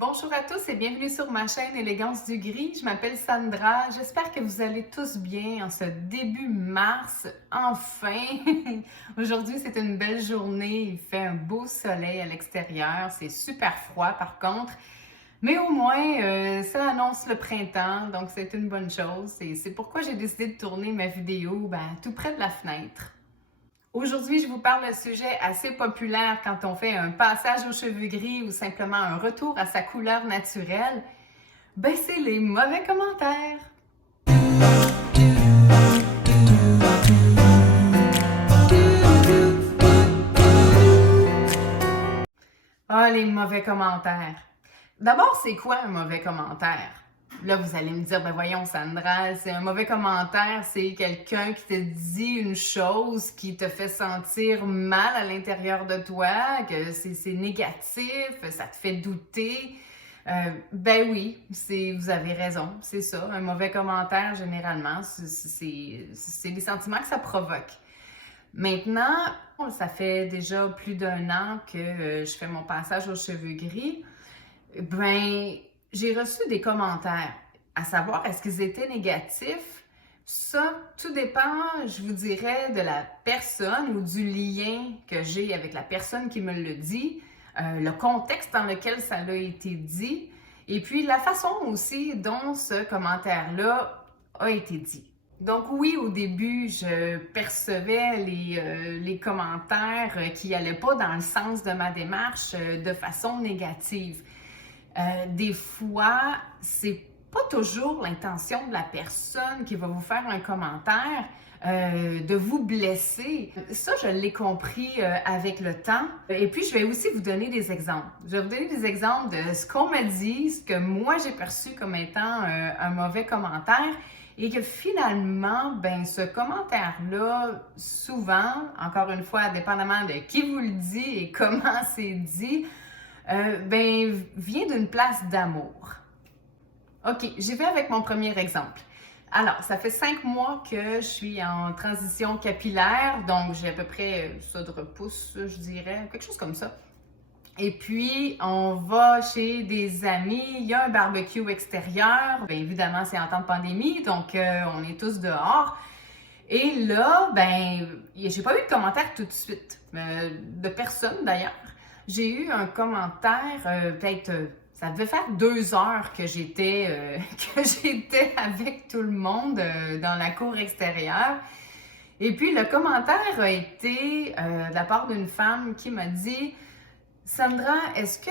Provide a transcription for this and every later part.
Bonjour à tous et bienvenue sur ma chaîne Élégance du Gris. Je m'appelle Sandra. J'espère que vous allez tous bien en ce début mars. Enfin! Aujourd'hui, c'est une belle journée. Il fait un beau soleil à l'extérieur. C'est super froid par contre. Mais au moins, ça annonce le printemps, donc c'est une bonne chose. Et c'est pourquoi j'ai décidé de tourner ma vidéo tout près de la fenêtre. Aujourd'hui, je vous parle d'un sujet assez populaire quand on fait un passage aux cheveux gris ou simplement un retour à sa couleur naturelle. C'est les mauvais commentaires. Ah, les mauvais commentaires. D'abord, c'est quoi un mauvais commentaire? Là, vous allez me dire, voyons Sandra, c'est un mauvais commentaire, c'est quelqu'un qui te dit une chose qui te fait sentir mal à l'intérieur de toi, que c'est négatif, ça te fait douter. Oui, vous avez raison, c'est ça. Un mauvais commentaire, généralement, c'est les sentiments que ça provoque. Maintenant, ça fait déjà plus d'un an que je fais mon passage aux cheveux gris. J'ai reçu des commentaires, à savoir est-ce qu'ils étaient négatifs. Ça, tout dépend, je vous dirais, de la personne ou du lien que j'ai avec la personne qui me le dit, le contexte dans lequel ça a été dit, et puis la façon aussi dont ce commentaire-là a été dit. Donc oui, au début, je percevais les commentaires qui n'allaient pas dans le sens de ma démarche de façon négative. Des fois, c'est pas toujours l'intention de la personne qui va vous faire un commentaire de vous blesser. Ça, je l'ai compris avec le temps. Et puis, je vais aussi vous donner des exemples. Je vais vous donner des exemples de ce qu'on m'a dit, ce que moi j'ai perçu comme étant un mauvais commentaire. Et que finalement, ce commentaire-là, souvent, encore une fois, dépendamment de qui vous le dit et comment c'est dit, vient d'une place d'amour. OK, j'y vais avec mon premier exemple. Alors, ça fait 5 mois que je suis en transition capillaire, donc j'ai à peu près ça de repousse, je dirais, quelque chose comme ça. Et puis, on va chez des amis, il y a un barbecue extérieur. Évidemment, c'est en temps de pandémie, donc on est tous dehors. Et là, j'ai pas eu de commentaire tout de suite, de personne d'ailleurs. J'ai eu un commentaire, ça devait faire 2 heures que j'étais avec tout le monde dans la cour extérieure. Et puis, le commentaire a été de la part d'une femme qui m'a dit « Sandra, est-ce que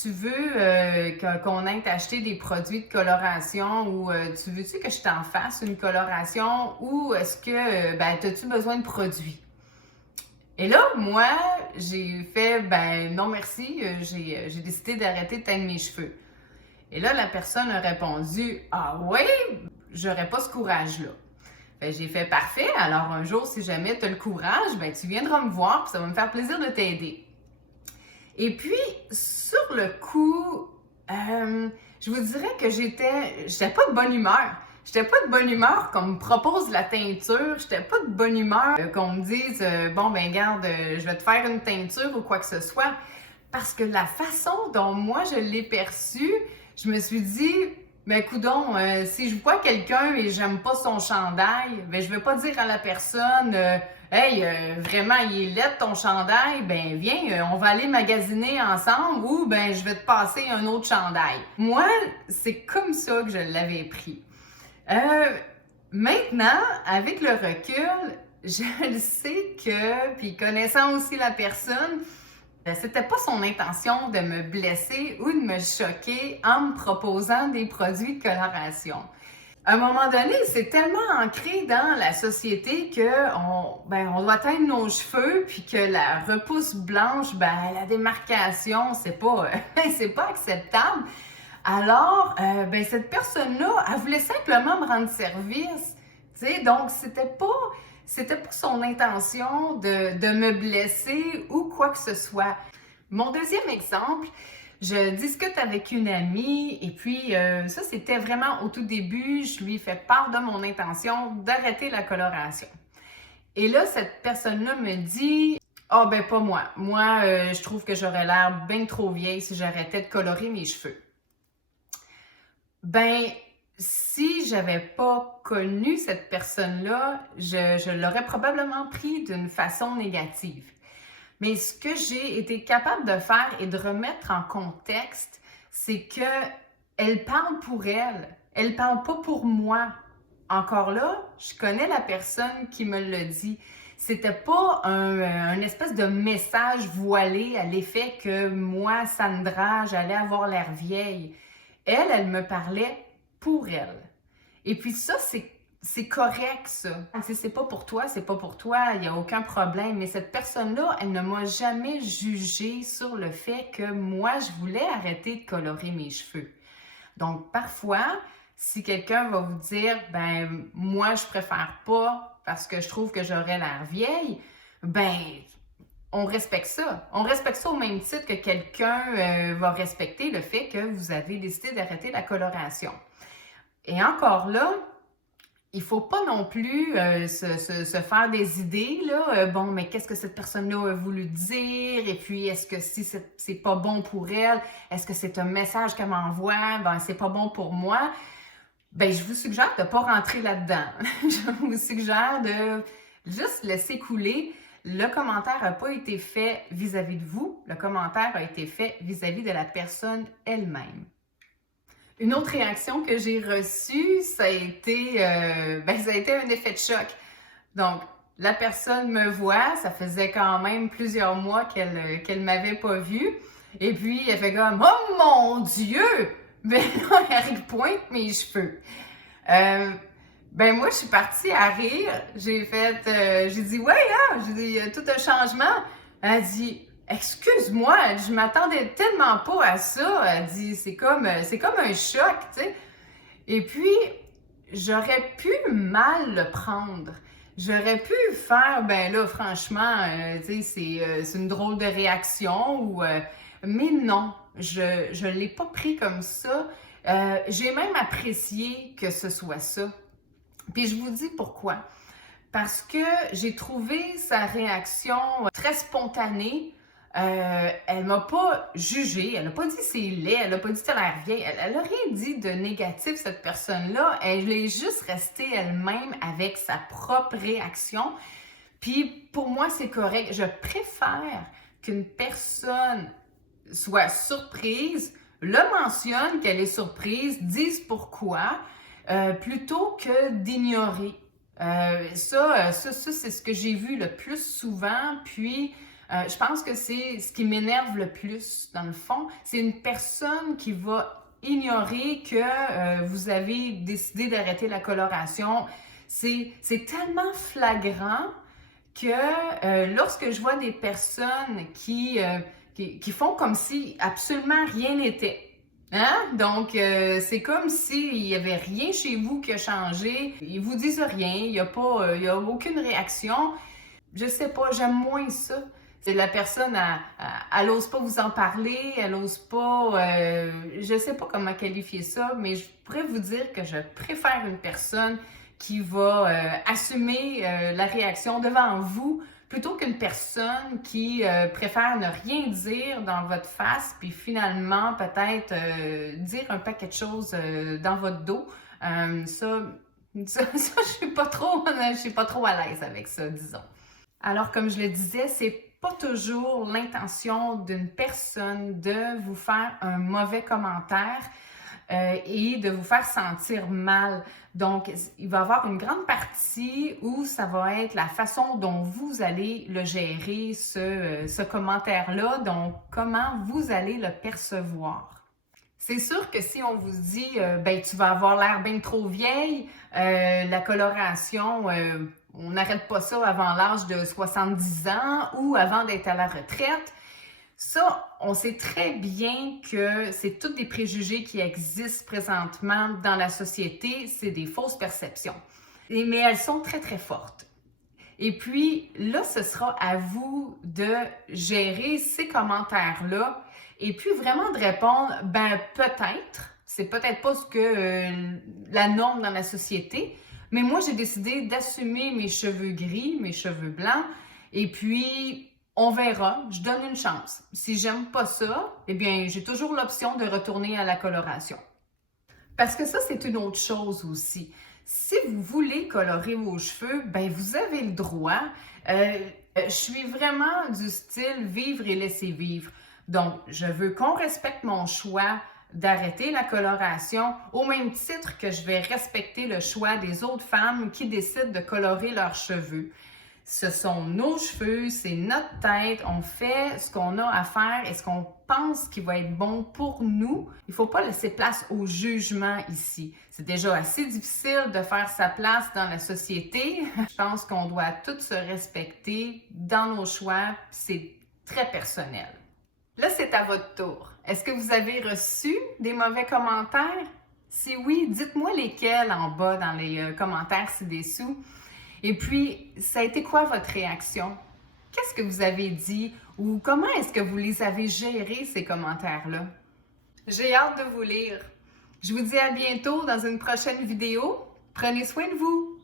tu veux qu'on aille t'acheter des produits de coloration ou tu veux-tu que je t'en fasse une coloration ou est-ce que, as-tu besoin de produits? » Et là, moi, j'ai fait, non merci, j'ai décidé d'arrêter de teindre mes cheveux. Et là, la personne a répondu, ah oui, j'aurais pas ce courage-là. J'ai fait parfait, alors un jour, si jamais tu as le courage, tu viendras me voir, puis ça va me faire plaisir de t'aider. Et puis, sur le coup, je vous dirais que j'étais pas de bonne humeur. J'étais pas de bonne humeur qu'on me propose la teinture. J'étais pas de bonne humeur qu'on me dise regarde, je vais te faire une teinture ou quoi que ce soit. Parce que la façon dont moi je l'ai perçue, je me suis dit, coudonc, si je vois quelqu'un et j'aime pas son chandail, je vais pas dire à la personne, hey, vraiment, il est laid ton chandail, viens, on va aller magasiner ensemble ou je vais te passer un autre chandail. Moi, c'est comme ça que je l'avais pris. Maintenant, avec le recul, je le sais que, puis connaissant aussi la personne, c'était pas son intention de me blesser ou de me choquer en me proposant des produits de coloration. À un moment donné, c'est tellement ancré dans la société qu'on doit teindre nos cheveux, puis que la repousse blanche, la démarcation, c'est pas acceptable. Alors, cette personne-là, elle voulait simplement me rendre service. Donc, c'était pas son intention de me blesser ou quoi que ce soit. Mon deuxième exemple, je discute avec une amie et puis ça, c'était vraiment au tout début, je lui ai fait part de mon intention d'arrêter la coloration. Et là, cette personne-là me dit Ah ben pas moi. Moi, je trouve que j'aurais l'air bien trop vieille si j'arrêtais de colorer mes cheveux. Ben, si j'avais pas connu cette personne-là, je l'aurais probablement pris d'une façon négative. Mais ce que j'ai été capable de faire et de remettre en contexte, c'est que elle parle pour elle. Elle parle pas pour moi. Encore là, je connais la personne qui me l'a dit. C'était pas un espèce de message voilé à l'effet que moi, Sandra, j'allais avoir l'air vieille. Elle me parlait pour elle. Et puis ça, c'est correct, ça. Si c'est pas pour toi, c'est pas pour toi, il n'y a aucun problème. Mais cette personne-là, elle ne m'a jamais jugée sur le fait que moi, je voulais arrêter de colorer mes cheveux. Donc, parfois, si quelqu'un va vous dire, ben, moi, je préfère pas parce que je trouve que j'aurais l'air vieille, ben, on respecte ça. On respecte ça au même titre que quelqu'un va respecter le fait que vous avez décidé d'arrêter la coloration. Et encore là, il faut pas non plus se faire des idées, là. Bon, mais qu'est-ce que cette personne-là a voulu dire? Et puis, est-ce que si c'est pas bon pour elle? Est-ce que c'est un message qu'elle m'envoie? Ben, c'est pas bon pour moi. Ben, je vous suggère de pas rentrer là-dedans. Je vous suggère de juste laisser couler. Le commentaire n'a pas été fait vis-à-vis de vous. Le commentaire a été fait vis-à-vis de la personne elle-même. Une autre réaction que j'ai reçue, ça a été un effet de choc. Donc, la personne me voit, ça faisait quand même plusieurs mois qu'elle m'avait pas vue. Et puis, elle fait comme « Oh mon Dieu! » Ben là, elle pointe mes cheveux. Ben moi, je suis partie à rire. J'ai dit « Ouais, hein? » J'ai dit « Il y a tout un changement. » Elle dit « Excuse-moi, je m'attendais tellement pas à ça. » Elle dit « C'est comme un choc, tu sais. » Et puis, j'aurais pu mal le prendre. J'aurais pu faire, ben là, franchement, tu sais, c'est une drôle de réaction, mais non, je l'ai pas pris comme ça. J'ai même apprécié que ce soit ça. Puis je vous dis pourquoi. Parce que j'ai trouvé sa réaction très spontanée. Elle m'a pas jugée, elle n'a pas dit c'est laid, elle n'a pas dit t'as l'air vieille, elle n'a rien dit de négatif, cette personne-là. Elle est juste restée elle-même avec sa propre réaction. Puis pour moi, c'est correct. Je préfère qu'une personne soit surprise, le mentionne qu'elle est surprise, dise pourquoi, plutôt que d'ignorer. Ça, c'est ce que j'ai vu le plus souvent, puis je pense que c'est ce qui m'énerve le plus, dans le fond. C'est une personne qui va ignorer que vous avez décidé d'arrêter la coloration. C'est tellement flagrant que lorsque je vois des personnes qui font comme si absolument rien n'était. Hein? Donc, c'est comme s'il n'y avait rien chez vous qui a changé. Ils vous disent rien, il n'y a aucune réaction. Je sais pas, j'aime moins ça. C'est la personne, elle n'ose pas vous en parler, elle n'ose pas, je sais pas comment qualifier ça, mais je pourrais vous dire que je préfère une personne qui va assumer la réaction devant vous plutôt qu'une personne qui préfère ne rien dire dans votre face puis finalement peut-être dire un paquet de choses dans votre dos. Ça, je suis pas trop à l'aise avec ça, disons. Alors, comme je le disais, c'est pas toujours l'intention d'une personne de vous faire un mauvais commentaire et de vous faire sentir mal. Donc, il va y avoir une grande partie où ça va être la façon dont vous allez le gérer, ce commentaire-là, donc comment vous allez le percevoir. C'est sûr que si on vous dit ben tu vas avoir l'air bien trop vieille, la coloration, on n'arrête pas ça avant l'âge de 70 ans ou avant d'être à la retraite. Ça, on sait très bien que c'est tous des préjugés qui existent présentement dans la société, c'est des fausses perceptions. Mais elles sont très, très fortes. Et puis là, ce sera à vous de gérer ces commentaires-là et puis vraiment de répondre, ben peut-être, c'est peut-être pas ce que la norme dans la société, mais moi j'ai décidé d'assumer mes cheveux gris, mes cheveux blancs, et puis On verra, je donne une chance. Si j'aime pas ça, eh bien, j'ai toujours l'option de retourner à la coloration. Parce que ça, c'est une autre chose aussi. Si vous voulez colorer vos cheveux, ben vous avez le droit. Je suis vraiment du style vivre et laisser vivre. Donc, je veux qu'on respecte mon choix d'arrêter la coloration au même titre que je vais respecter le choix des autres femmes qui décident de colorer leurs cheveux. Ce sont nos cheveux, c'est notre tête, on fait ce qu'on a à faire et ce qu'on pense qui va être bon pour nous. Il ne faut pas laisser place au jugement ici. C'est déjà assez difficile de faire sa place dans la société. Je pense qu'on doit tous se respecter dans nos choix, c'est très personnel. Là, c'est à votre tour. Est-ce que vous avez reçu des mauvais commentaires? Si oui, dites-moi lesquels en bas dans les commentaires ci-dessous. Et puis, ça a été quoi votre réaction? Qu'est-ce que vous avez dit ou comment est-ce que vous les avez gérés, ces commentaires-là? J'ai hâte de vous lire. Je vous dis à bientôt dans une prochaine vidéo. Prenez soin de vous!